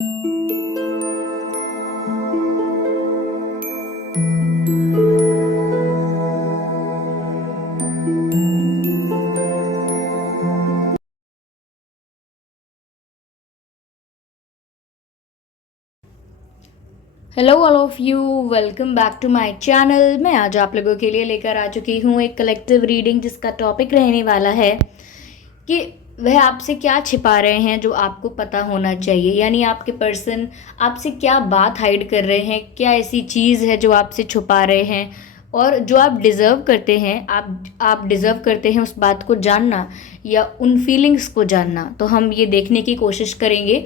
Hello all of you, welcome back to my channel. मैं आज आप लोगों के लिए लेकर आ चुकी हूँ एक कलेक्टिव रीडिंग जिसका टॉपिक रहने वाला है कि वह आपसे क्या छिपा रहे हैं जो आपको पता होना चाहिए। यानी आपके पर्सन आपसे क्या बात हाइड कर रहे हैं, क्या ऐसी चीज़ है जो आपसे छुपा रहे हैं और जो आप डिज़र्व करते हैं। आप डिज़र्व करते हैं उस बात को जानना या उन फीलिंग्स को जानना। तो हम ये देखने की कोशिश करेंगे।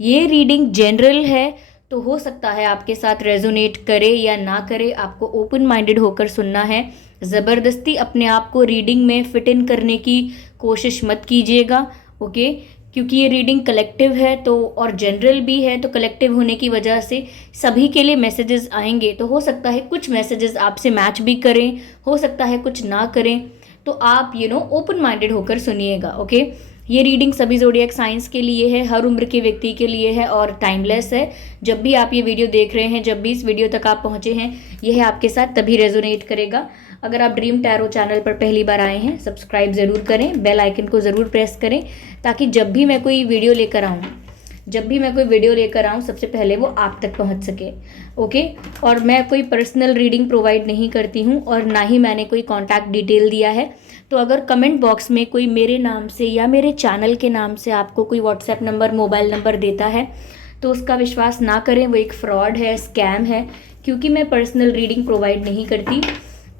ये रीडिंग जनरल है, तो हो सकता है आपके साथ रेजोनेट करे या ना करे। आपको ओपन माइंडेड होकर सुनना है। ज़बरदस्ती अपने आप को रीडिंग में फिट इन करने की कोशिश मत कीजिएगा, ओके। क्योंकि ये रीडिंग कलेक्टिव है तो और जनरल भी है, तो कलेक्टिव होने की वजह से सभी के लिए मैसेजेस आएंगे। तो हो सकता है कुछ मैसेजेस आपसे मैच भी करें, हो सकता है कुछ ना करें। तो आप ओपन माइंडेड होकर सुनिएगा, ओके। ये रीडिंग सभी ज़ोडिएक साइंस के लिए है, हर उम्र के व्यक्ति के लिए है और टाइमलेस है। जब भी आप ये वीडियो देख रहे हैं, जब भी इस वीडियो तक आप पहुंचे हैं, यह आपके साथ तभी रेजोनेट करेगा। अगर आप ड्रीम टैरो चैनल पर पहली बार आए हैं, सब्सक्राइब ज़रूर करें, बेल आइकन को ज़रूर प्रेस करें, ताकि जब भी मैं कोई वीडियो लेकर आऊँ सबसे पहले वो आप तक पहुँच सके, ओके। और मैं कोई पर्सनल रीडिंग प्रोवाइड नहीं करती हूँ और ना ही मैंने कोई कॉन्टैक्ट डिटेल दिया है। तो अगर कमेंट बॉक्स में कोई मेरे नाम से या मेरे चैनल के नाम से आपको कोई व्हाट्सएप नंबर, मोबाइल नंबर देता है, तो उसका विश्वास ना करें। वो एक फ्रॉड है, स्कैम है। क्योंकि मैं पर्सनल रीडिंग प्रोवाइड नहीं करती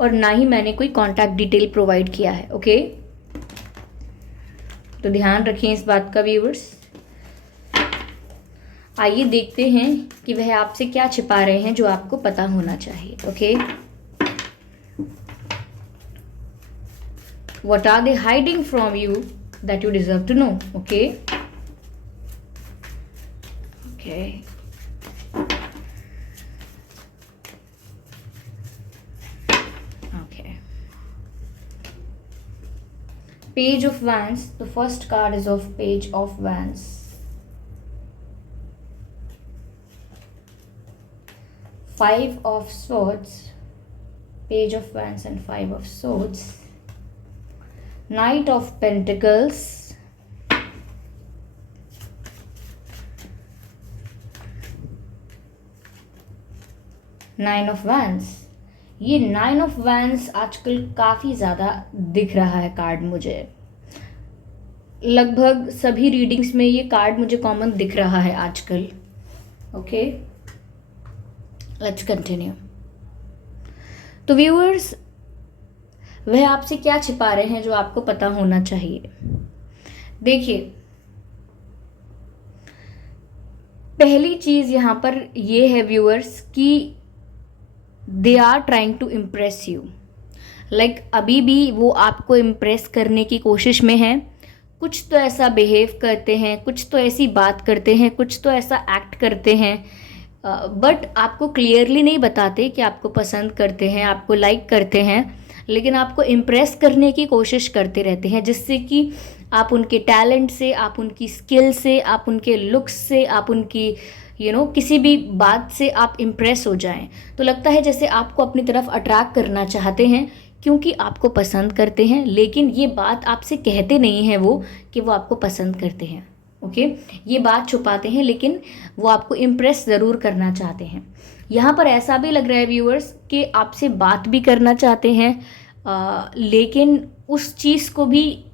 और ना ही मैंने कोई कॉन्टैक्ट डिटेल प्रोवाइड किया है, ओके। तो ध्यान रखें इस बात का व्यूअर्स। आइए देखते हैं कि वह आपसे क्या छिपा रहे हैं जो आपको पता होना चाहिए, okay. What are they hiding from you that you deserve to know? Okay. Okay. Okay. Page of Wands. The first card is of Page of Wands. Five of Swords. Page of Wands and Five of Swords. Knight of Pentacles, Nine of Wands। ये Nine of Wands आजकल काफ़ी ज़्यादा दिख रहा है card मुझे। लगभग सभी रीडिंग्स में ये कार्ड मुझे कॉमन दिख रहा है आजकल, ओके। Let's continue. तो व्यूअर्स, वह आपसे क्या छिपा रहे हैं जो आपको पता होना चाहिए। देखिए, पहली चीज यहां पर यह है व्यूअर्स कि they are trying to impress you. Like अभी भी वो आपको इम्प्रेस करने की कोशिश में है। कुछ तो ऐसा बिहेव करते हैं, कुछ तो ऐसी बात करते हैं, कुछ तो ऐसा एक्ट करते हैं, बट आपको क्लियरली नहीं बताते कि आपको पसंद करते हैं, आपको लाइक करते हैं, लेकिन आपको इम्प्रेस करने की कोशिश करते रहते हैं, जिससे कि आप उनके टैलेंट से, आप उनकी स्किल से, आप उनके लुक्स से, आप उनकी किसी भी बात से आप इम्प्रेस हो जाएं। तो लगता है जैसे आपको अपनी तरफ अट्रैक्ट करना चाहते हैं क्योंकि आपको पसंद करते हैं, लेकिन ये बात आपसे कहते नहीं हैं वो कि वो आपको पसंद करते हैं, ओके। ये बात छुपाते हैं, लेकिन वो आपको इम्प्रेस ज़रूर करना चाहते हैं। यहाँ पर ऐसा भी लग रहा है व्यूअर्स कि आपसे बात भी करना चाहते हैं, लेकिन उस चीज़ को भी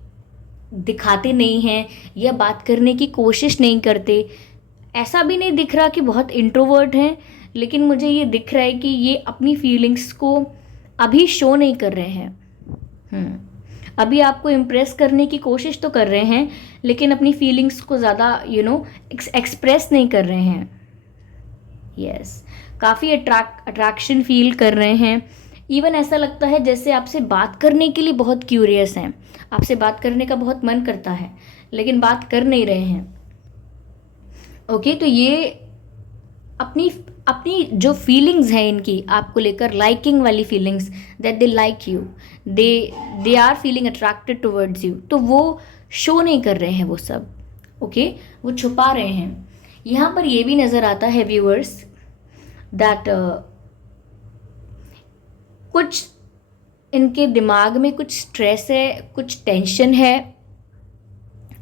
दिखाते नहीं हैं या बात करने की कोशिश नहीं करते। ऐसा भी नहीं दिख रहा कि बहुत इंट्रोवर्ट हैं, लेकिन मुझे ये दिख रहा है कि ये अपनी फीलिंग्स को अभी शो नहीं कर रहे हैं। अभी आपको इम्प्रेस करने की कोशिश तो कर रहे हैं, लेकिन अपनी फीलिंग्स को ज़्यादा एक्सप्रेस नहीं कर रहे हैं। यस, काफ़ी अट्रैक्शन फील कर रहे हैं। इवन ऐसा लगता है जैसे आपसे बात करने के लिए बहुत क्यूरियस हैं, आपसे बात करने का बहुत मन करता है, लेकिन बात कर नहीं रहे हैं, ओके। तो ये अपनी अपनी जो फीलिंग्स हैं इनकी आपको लेकर, लाइकिंग वाली feelings, that they like you, they are feeling attracted towards you, तो वो शो नहीं कर रहे हैं वो सब, ओके। वो छुपा रहे हैं। यहाँ पर ये भी नज़र आता है व्यूअर्स दैट कुछ इनके दिमाग में कुछ स्ट्रेस है, कुछ टेंशन है,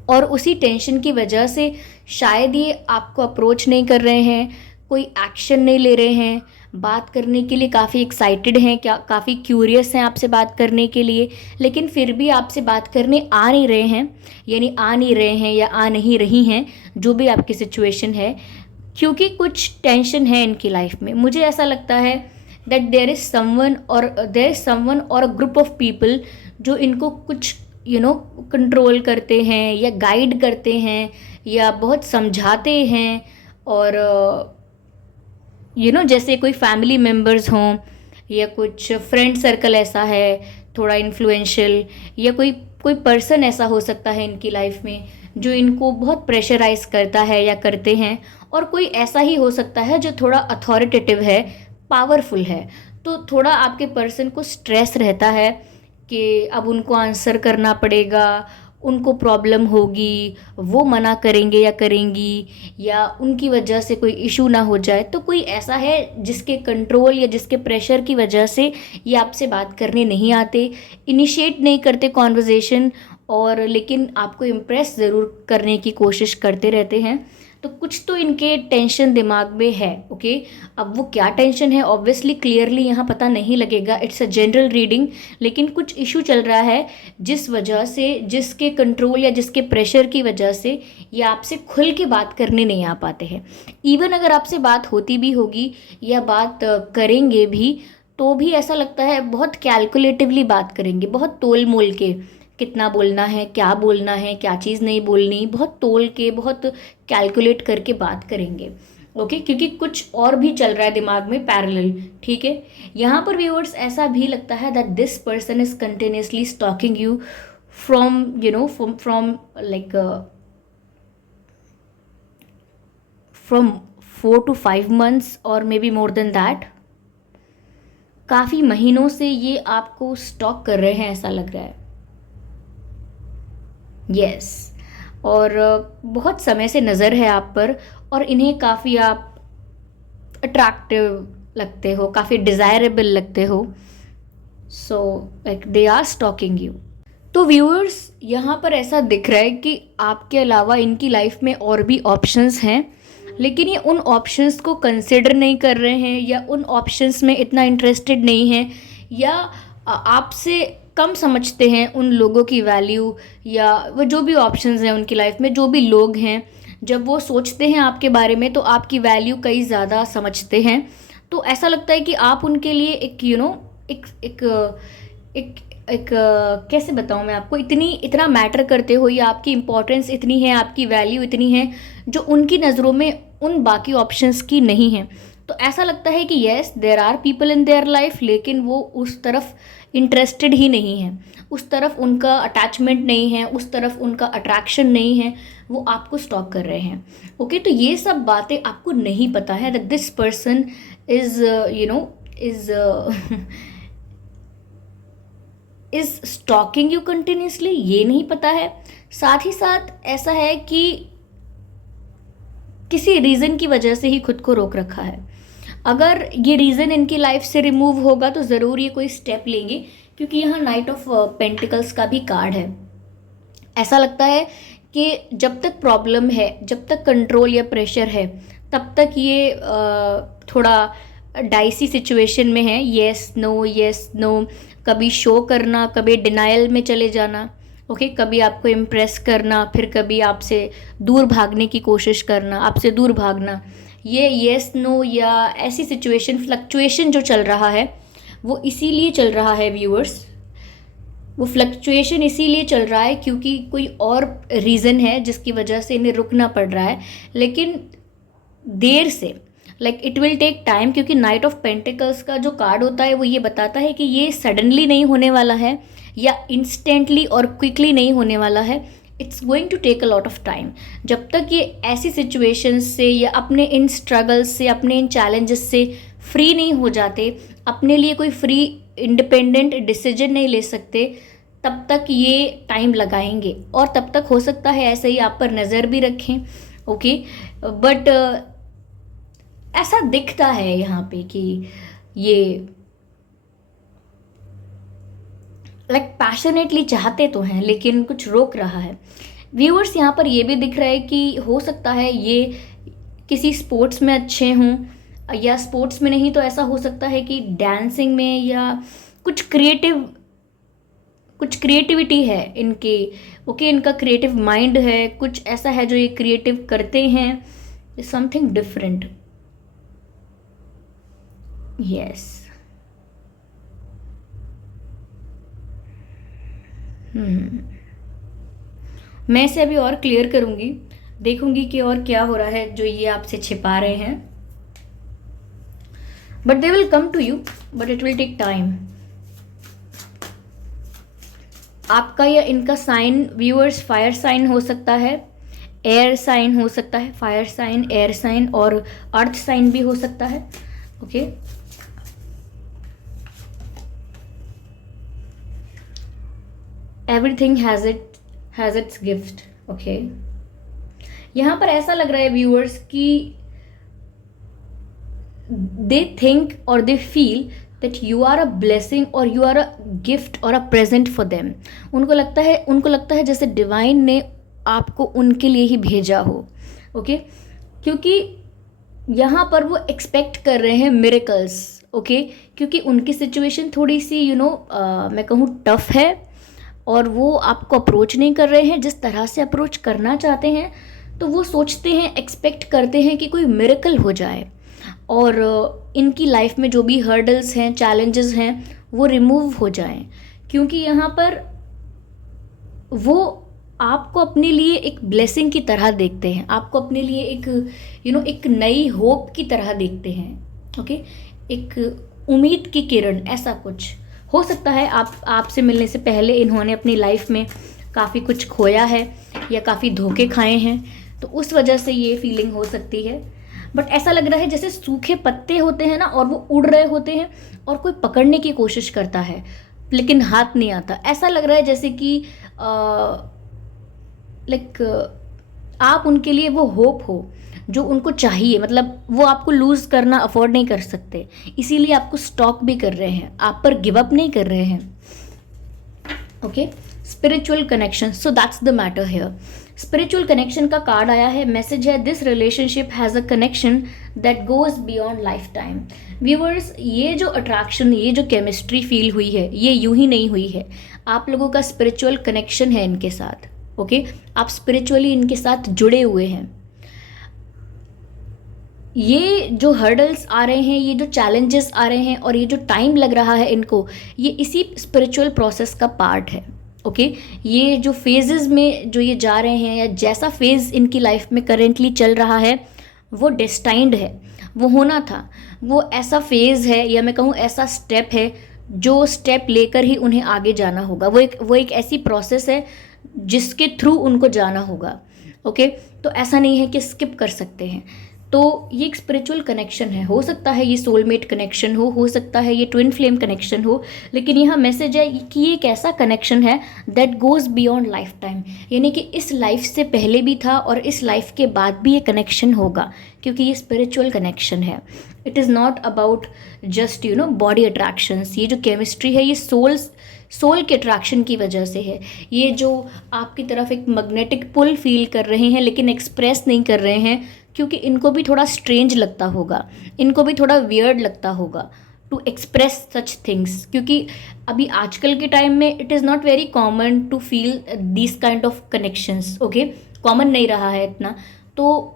और उसी टेंशन की वजह से शायद ये आपको अप्रोच नहीं कर रहे हैं, कोई एक्शन नहीं ले रहे हैं, बात करने के लिए काफ़ी एक्साइटेड हैं, क्या काफ़ी क्यूरियस हैं आपसे बात करने के लिए, लेकिन फिर भी आपसे बात करने आ नहीं रहे हैं, यानी आ नहीं रहे हैं या आ नहीं रही हैं, जो भी आपकी सिचुएशन है, क्योंकि कुछ टेंशन है इनकी लाइफ में। मुझे ऐसा लगता है दैट देयर इज़ समवन और अ ग्रुप ऑफ पीपल जो इनको कुछ कंट्रोल करते हैं या गाइड करते हैं या बहुत समझाते हैं, और जैसे कोई फैमिली मेम्बर्स हों या कुछ फ्रेंड सर्कल ऐसा है थोड़ा इन्फ्लुएंशियल, या कोई कोई पर्सन ऐसा हो सकता है इनकी लाइफ में जो इनको बहुत प्रेशराइज करता है या करते हैं, और कोई ऐसा ही हो सकता है जो थोड़ा अथॉरिटेटिव है, पावरफुल है। तो थोड़ा आपके पर्सन को स्ट्रेस रहता है कि अब उनको आंसर करना पड़ेगा, उनको प्रॉब्लम होगी, वो मना करेंगे या करेंगी, या उनकी वजह से कोई इशू ना हो जाए। तो कोई ऐसा है जिसके कंट्रोल या जिसके प्रेशर की वजह से ये आपसे बात करने नहीं आते, इनिशिएट नहीं करते कॉन्वर्जेसन, और लेकिन आपको इम्प्रेस ज़रूर करने की कोशिश करते रहते हैं। तो कुछ तो इनके टेंशन दिमाग में है। ओके, अब वो क्या टेंशन है ऑब्वियसली क्लियरली यहाँ पता नहीं लगेगा, इट्स अ जनरल रीडिंग, लेकिन कुछ इशू चल रहा है जिस वजह से, जिसके कंट्रोल या जिसके प्रेशर की वजह से ये आपसे खुल के बात करने नहीं आ पाते हैं। इवन अगर आपसे बात होती भी होगी या बात करेंगे भी, तो भी ऐसा लगता है बहुत कैलकुलेटिवली बात करेंगे, बहुत तोल मोल के, कितना बोलना है, क्या चीज़ नहीं बोलनी, बहुत तोल के, बहुत कैलकुलेट करके बात करेंगे। ओके, क्योंकि कुछ और भी चल रहा है दिमाग में पैरेलल। ठीक है, यहाँ पर व्यूअर्स ऐसा भी लगता है that this person is continuously stalking you from from like from 4 to 5 months और maybe more than that. काफ़ी महीनों से ये आपको स्टॉक कर रहे हैं ऐसा लग रहा है। यस, और बहुत समय से नज़र है आप पर, और इन्हें काफ़ी आप अट्रैक्टिव लगते हो, काफ़ी डिज़ायरेबल लगते हो। So like they are stalking you. तो व्यूअर्स यहाँ पर ऐसा दिख रहा है कि आपके अलावा इनकी लाइफ में और भी ऑप्शंस हैं, लेकिन ये उन ऑप्शंस को कंसिडर नहीं कर रहे हैं, या उन ऑप्शंस में इतना इंटरेस्टेड नहीं हैं, या आपसे कम समझते हैं उन लोगों की वैल्यू, या वो जो भी ऑप्शंस हैं उनकी लाइफ में, जो भी लोग हैं, जब वो सोचते हैं आपके बारे में तो आपकी वैल्यू कई ज़्यादा समझते हैं। तो ऐसा लगता है कि आप उनके लिए एक एक एक एक एक कैसे बताऊँ मैं आपको, इतना मैटर करते हो, या आपकी इम्पोर्टेंस इतनी है, आपकी वैल्यू इतनी है जो उनकी नज़रों में उन बाकी ऑप्शंस की नहीं है। तो ऐसा लगता है कि yes there are people in their life, लेकिन वो उस तरफ इंटरेस्टेड ही नहीं है, उस तरफ उनका अटैचमेंट नहीं है, उस तरफ उनका अट्रैक्शन नहीं है, वो आपको स्टॉक कर रहे हैं। ओके, तो ये सब बातें आपको नहीं पता है that this person is is stalking you continuously, ये नहीं पता है। साथ ही साथ ऐसा है कि किसी रीज़न की वजह से ही खुद को रोक रखा है। अगर ये रीज़न इनकी लाइफ से रिमूव होगा तो ज़रूर ये कोई स्टेप लेंगे, क्योंकि यहाँ नाइट ऑफ पेंटिकल्स का भी कार्ड है। ऐसा लगता है कि जब तक प्रॉब्लम है, जब तक कंट्रोल या प्रेशर है, तब तक ये थोड़ा डाइसी सिचुएशन में है। येस नो, कभी शो करना, कभी डिनायल में चले जाना। ओके, कभी आपको इम्प्रेस करना, फिर कभी आपसे दूर भागने की कोशिश करना, आपसे दूर भागना। ये येस नो या ऐसी सिचुएशन, फ्लक्चुएशन जो चल रहा है वो इसीलिए चल रहा है व्यूअर्स, वो फ्लक्चुएशन इसीलिए चल रहा है क्योंकि कोई और रीज़न है जिसकी वजह से इन्हें रुकना पड़ रहा है, लेकिन देर से, like it will take time. क्योंकि नाइट ऑफ पेंटिकल्स का जो कार्ड होता है वो ये बताता है कि ये सडनली नहीं होने वाला है या इंस्टेंटली और क्विकली नहीं होने वाला है, it's going to take a lot of time. जब तक ये ऐसी सिचुएशंस से या अपने इन स्ट्रगल्स से, अपने इन चैलेंजेस से फ्री नहीं हो जाते, अपने लिए कोई फ्री इंडिपेंडेंट डिसीजन नहीं ले सकते, तब तक ये टाइम लगाएंगे। और तब तक हो सकता है ऐसे ही आप पर नज़र भी रखें। ओके, बट ऐसा दिखता है यहाँ पे कि ये लाइक पैशनेटली चाहते तो हैं लेकिन कुछ रोक रहा है। व्यूअर्स यहाँ पर ये भी दिख रहा है कि हो सकता है ये किसी स्पोर्ट्स में अच्छे हों, या स्पोर्ट्स में नहीं तो ऐसा हो सकता है कि डांसिंग में, या कुछ क्रिएटिविटी है इनके। ओके, इनका क्रिएटिव माइंड है, कुछ ऐसा है जो ये क्रिएटिव करते हैं, समथिंग डिफरेंट। यस, मैं इसे अभी और क्लियर करूंगी, देखूंगी कि और क्या हो रहा है जो ये आपसे छिपा रहे हैं। But they will come to you, but it will take time. आपका या इनका साइन व्यूअर्स फायर साइन हो सकता है, एयर साइन हो सकता है, फायर साइन, एयर साइन और अर्थ साइन भी हो सकता है। Okay, everything has its gift. Okay, यहां पर ऐसा लग रहा है व्यूअर्स कि दे थिंक और they feel that you are a blessing और यू आर अ गिफ्ट और अ प्रेजेंट फॉर देम। उनको लगता है जैसे डिवाइन ने आपको उनके लिए ही भेजा हो। ओके, क्योंकि यहाँ पर वो एक्सपेक्ट कर रहे हैं मिरेकल्स। ओके, क्योंकि उनकी सिचुएशन थोड़ी सी मैं कहूँ टफ है, और वो आपको अप्रोच नहीं कर रहे हैं जिस तरह से अप्रोच करना चाहते हैं। तो वो सोचते हैं, एक्सपेक्ट करते हैं कि कोई मिरेकल हो जाए और इनकी लाइफ में जो भी हर्डल्स हैं, चैलेंजेस हैं, वो रिमूव हो जाएं। क्योंकि यहाँ पर वो आपको अपने लिए एक ब्लेसिंग की तरह देखते हैं, आपको अपने लिए एक नई होप की तरह देखते हैं। ओके, एक उम्मीद की किरण, ऐसा कुछ हो सकता है। आपसे मिलने से पहले इन्होंने अपनी लाइफ में काफ़ी कुछ खोया है या काफ़ी धोखे खाए हैं, तो उस वजह से ये फीलिंग हो सकती है। बट ऐसा लग रहा है जैसे सूखे पत्ते होते हैं ना, और वो उड़ रहे होते हैं और कोई पकड़ने की कोशिश करता है लेकिन हाथ नहीं आता। ऐसा लग रहा है जैसे कि आप उनके लिए वो होप हो जो उनको चाहिए, मतलब वो आपको लूज करना अफोर्ड नहीं कर सकते, इसीलिए आपको स्टॉक भी कर रहे हैं, आप पर गिव अप नहीं कर रहे हैं। Okay, spiritual connection, so that's the matter here. Spiritual connection का कार्ड आया है, मैसेज है this relationship has a connection that goes beyond life time. Viewers, ये जो अट्रैक्शन, ये जो केमिस्ट्री फील हुई है, ये यूं ही नहीं हुई है। आप लोगों का स्पिरिचुअल कनेक्शन है इनके साथ। ओके, आप स्पिरिचुअली इनके साथ जुड़े हुए हैं। ये जो हर्डल्स आ रहे हैं, ये जो चैलेंजेस आ रहे हैं और ये जो टाइम लग रहा है इनको, ये इसी स्पिरिचुअल प्रोसेस का पार्ट है। ओके, ये जो फेजेस में जो ये जा रहे हैं, या जैसा फेज़ इनकी लाइफ में करेंटली चल रहा है, वो डेस्टाइंड है, वो होना था। वो ऐसा फेज़ है, या मैं कहूँ ऐसा स्टेप है, जो स्टेप लेकर ही उन्हें आगे जाना होगा। वो एक ऐसी प्रोसेस है जिसके थ्रू उनको जाना होगा। ओके, तो ऐसा नहीं है कि स्किप कर सकते हैं। तो ये एक स्पिरिचुअल कनेक्शन है। हो सकता है ये सोलमेट कनेक्शन हो सकता है ये ट्विन फ्लेम कनेक्शन हो, लेकिन यहाँ मैसेज है कि ये एक ऐसा कनेक्शन है that goes beyond life time, यानी कि इस लाइफ से पहले भी था और इस लाइफ के बाद भी ये कनेक्शन होगा, क्योंकि ये स्पिरिचुअल कनेक्शन है। It is not about just body attractions. ये जो केमिस्ट्री है, ये सोल के अट्रैक्शन की वजह से है। ये जो आपकी तरफ एक मैग्नेटिक पुल फील कर रहे हैं लेकिन एक्सप्रेस नहीं कर रहे हैं, क्योंकि इनको भी थोड़ा स्ट्रेंज लगता होगा, इनको भी थोड़ा वियर्ड लगता होगा टू एक्सप्रेस सच थिंग्स, क्योंकि अभी आजकल के टाइम में it is not very common to feel this kind of connections. Okay, common नहीं रहा है इतना। तो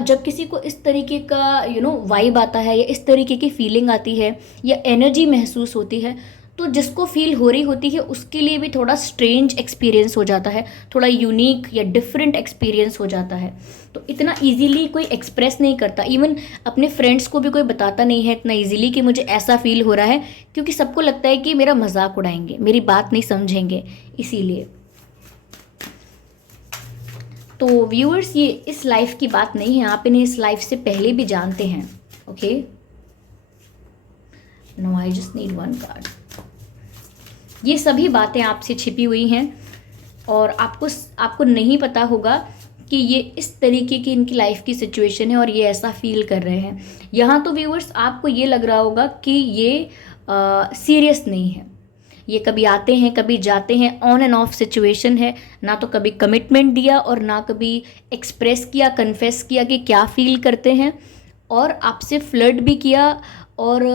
जब किसी को इस तरीके का वाइब आता है, या इस तरीके की फीलिंग आती है, या एनर्जी महसूस होती है, तो जिसको फील हो रही होती है उसके लिए भी थोड़ा स्ट्रेंज एक्सपीरियंस हो जाता है, थोड़ा यूनिक या डिफरेंट एक्सपीरियंस हो जाता है। तो इतना इजीली कोई एक्सप्रेस नहीं करता, इवन अपने फ्रेंड्स को भी कोई बताता नहीं है इतना इजीली कि मुझे ऐसा फील हो रहा है, क्योंकि सबको लगता है कि मेरा मजाक उड़ाएंगे, मेरी बात नहीं समझेंगे, इसीलिए। तो व्यूअर्स, ये इस लाइफ की बात नहीं है, आप इन्हें इस लाइफ से पहले भी जानते हैं। Okay, no, I just need one card. ये सभी बातें आपसे छिपी हुई हैं और आपको नहीं पता होगा कि ये इस तरीके की इनकी लाइफ की सिचुएशन है और ये ऐसा फील कर रहे हैं। यहाँ तो व्यूअर्स आपको ये लग रहा होगा कि ये सीरियस नहीं है, ये कभी आते हैं कभी जाते हैं, ऑन एंड ऑफ सिचुएशन है, ना तो कभी कमिटमेंट दिया और ना कभी एक्सप्रेस किया, कन्फेस किया कि क्या फील करते हैं, और आपसे फ्लर्ट भी किया और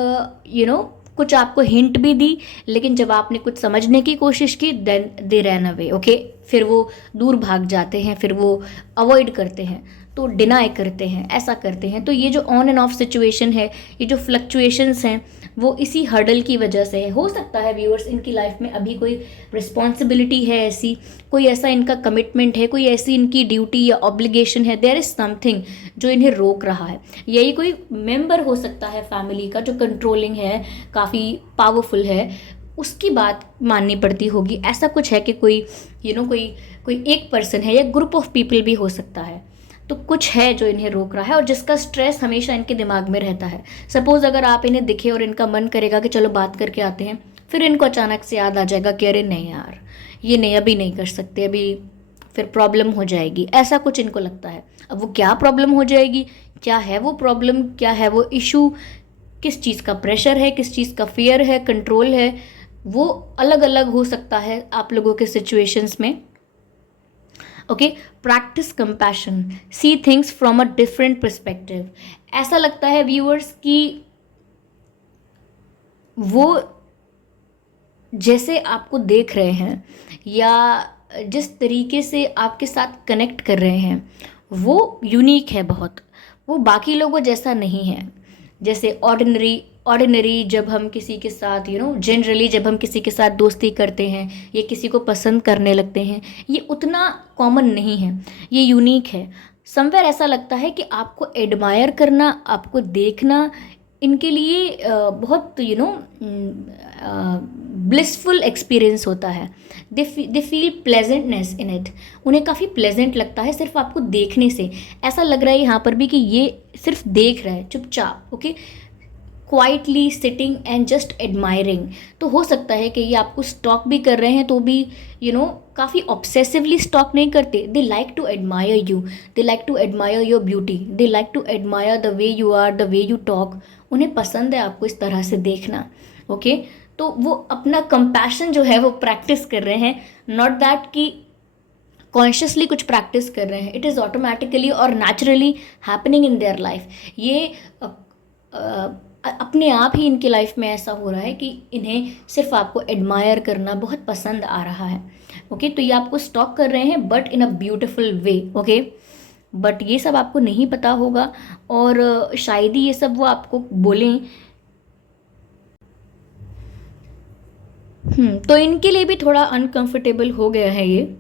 कुछ आपको हिंट भी दी, लेकिन जब आपने कुछ समझने की कोशिश की then they ran away. Okay, फिर वो दूर भाग जाते हैं, फिर वो अवॉइड करते हैं, तो डिनाई करते हैं, ऐसा करते हैं। तो ये जो ऑन एंड ऑफ सिचुएशन है, ये जो फ्लक्चुएशंस हैं, वो इसी हर्डल की वजह से है। हो सकता है व्यूअर्स इनकी लाइफ में अभी कोई रिस्पॉन्सिबिलिटी है ऐसी, कोई ऐसा इनका कमिटमेंट है, कोई ऐसी इनकी ड्यूटी या ऑब्लिगेशन है, देयर इज़ समथिंग जो इन्हें रोक रहा है। यही कोई मेंबर हो सकता है फैमिली का जो कंट्रोलिंग है, काफ़ी पावरफुल है, उसकी बात माननी पड़ती होगी। ऐसा कुछ है कि कोई कोई एक पर्सन है या ग्रुप ऑफ पीपल भी हो सकता है। तो कुछ है जो इन्हें रोक रहा है और जिसका स्ट्रेस हमेशा इनके दिमाग में रहता है। सपोज़ अगर आप इन्हें दिखे और इनका मन करेगा कि चलो बात करके आते हैं, फिर इनको अचानक से याद आ जाएगा कि अरे नहीं यार, ये नहीं, अभी नहीं कर सकते, अभी फिर प्रॉब्लम हो जाएगी, ऐसा कुछ इनको लगता है। अब वो क्या प्रॉब्लम हो जाएगी, क्या है वो प्रॉब्लम, क्या है वो इशू, किस चीज़ का प्रेशर है, किस चीज़ का फियर है, कंट्रोल है, वो अलग अलग हो सकता है आप लोगों के सिचुएशंस में। Okay, practice compassion, see things from a different perspective. ऐसा लगता है व्यूअर्स कि वो जैसे आपको देख रहे हैं या जिस तरीके से आपके साथ कनेक्ट कर रहे हैं वो यूनिक है बहुत, वो बाकी लोगों जैसा नहीं है। जैसे ऑर्डिनरी जब हम किसी के साथ जनरली जब हम किसी के साथ दोस्ती करते हैं या किसी को पसंद करने लगते हैं, ये उतना कॉमन नहीं है, ये यूनिक है। समवेयर ऐसा लगता है कि आपको एडमायर करना, आपको देखना इनके लिए बहुत ब्लिसफुल एक्सपीरियंस होता है। They feel pleasantness in it, उन्हें काफ़ी प्लेजेंट लगता है सिर्फ आपको देखने से। ऐसा लग रहा है यहाँ पर भी कि ये सिर्फ देख रहा है चुपचाप, okay, quietly sitting and just admiring. तो हो सकता है कि ये आपको स्टॉक भी कर रहे हैं तो भी काफ़ी ऑब्सेसिवली स्टॉक नहीं करते। They like to admire you, they like to admire your beauty, they like to admire the way you are, the way you talk. उन्हें पसंद है आपको इस तरह से देखना। ओके, तो वो अपना कंपैशन जो है वो प्रैक्टिस कर रहे हैं, नॉट दैट कि कॉन्शियसली कुछ प्रैक्टिस कर रहे हैं। इट इज़ ऑटोमेटिकली और naturally happening in their life. ये अपने आप ही इनकी लाइफ में ऐसा हो रहा है कि इन्हें सिर्फ आपको एडमायर करना बहुत पसंद आ रहा है। ओके, तो ये आपको स्टॉक कर रहे हैं but in a beautiful way. Okay, but ये सब आपको नहीं पता होगा और शायद ही ये सब वो आपको बोलें। तो इनके लिए भी थोड़ा अनकंफर्टेबल हो गया है ये,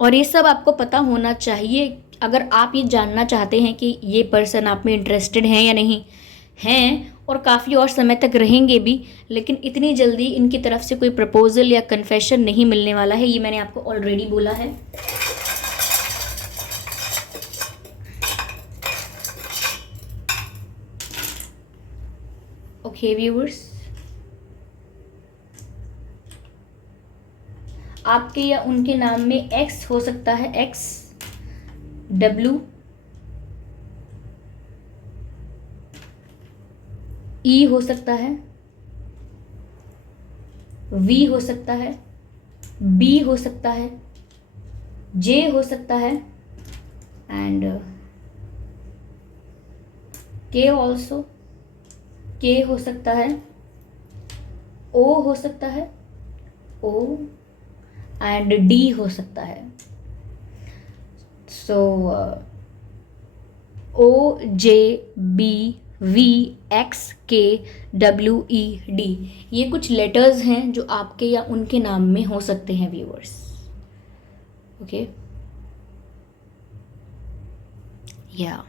और ये सब आपको पता होना चाहिए अगर आप ये जानना चाहते हैं कि ये पर्सन आप में इंटरेस्टेड हैं या नहीं हैं, और काफ़ी और समय तक रहेंगे भी। लेकिन इतनी जल्दी इनकी तरफ से कोई प्रपोजल या कन्फेशन नहीं मिलने वाला है, ये मैंने आपको ऑलरेडी बोला है। ओके व्यूअर्स, आपके या उनके नाम में एक्स हो सकता है, एक्स, डब्ल्यू, ई हो सकता है, वी हो सकता है, बी हो सकता है, जे हो सकता है, एंड के ऑल्सो, के हो सकता है, ओ हो सकता है, ओ, एंड डी हो सकता है। सो ओ, जे, बी, वी, एक्स, के, डब्ल्यू, ई, डी, ये कुछ लेटर्स हैं जो आपके या उनके नाम में हो सकते हैं व्यूअर्स। ओके, या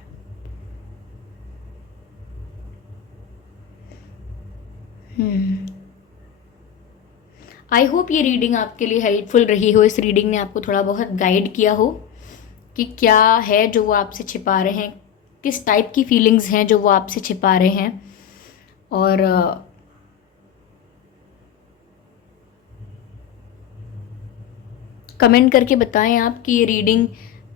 आई होप ये रीडिंग आपके लिए हेल्पफुल रही हो, इस रीडिंग ने आपको थोड़ा बहुत गाइड किया हो कि क्या है जो वो आपसे छिपा रहे हैं, किस टाइप की फीलिंग्स हैं जो वो आपसे छिपा रहे हैं। और कमेंट करके बताएं आप कि ये रीडिंग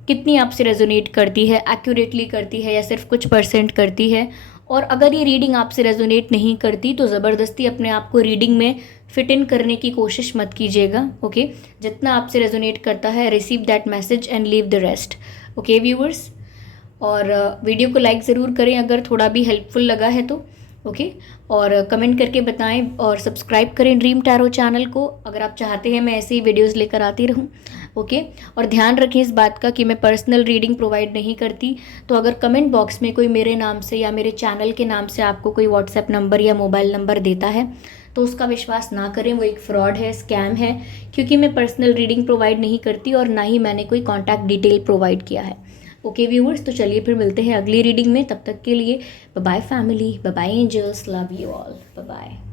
कितनी आपसे रेजोनेट करती है, एक्यूरेटली करती है या सिर्फ कुछ परसेंट करती है। और अगर ये रीडिंग आपसे रेजोनेट नहीं करती तो ज़बरदस्ती अपने आप को रीडिंग में फिट इन करने की कोशिश मत कीजिएगा। ओके, जितना आपसे रेजोनेट करता है, receive that message and leave the rest. Okay viewers, और वीडियो को लाइक ज़रूर करें अगर थोड़ा भी हेल्पफुल लगा है तो। ओके, और कमेंट करके बताएं और सब्सक्राइब करें ड्रीम टैरो चैनल को अगर आप चाहते हैं मैं ऐसे ही वीडियोस लेकर आती रहूं। ओके, और ध्यान रखें इस बात का कि मैं पर्सनल रीडिंग प्रोवाइड नहीं करती। तो अगर कमेंट बॉक्स में कोई मेरे नाम से या मेरे चैनल के नाम से आपको कोई व्हाट्सएप नंबर या मोबाइल नंबर देता है तो उसका विश्वास ना करें, वो एक फ्रॉड है, स्कैम है, क्योंकि मैं पर्सनल रीडिंग प्रोवाइड नहीं करती और ना ही मैंने कोई कॉन्टैक्ट डिटेल प्रोवाइड किया है। ओके व्यूअर्स, तो चलिए फिर मिलते हैं अगली रीडिंग में। तब तक के लिए bye bye family, bye bye angels, love you all, bye bye.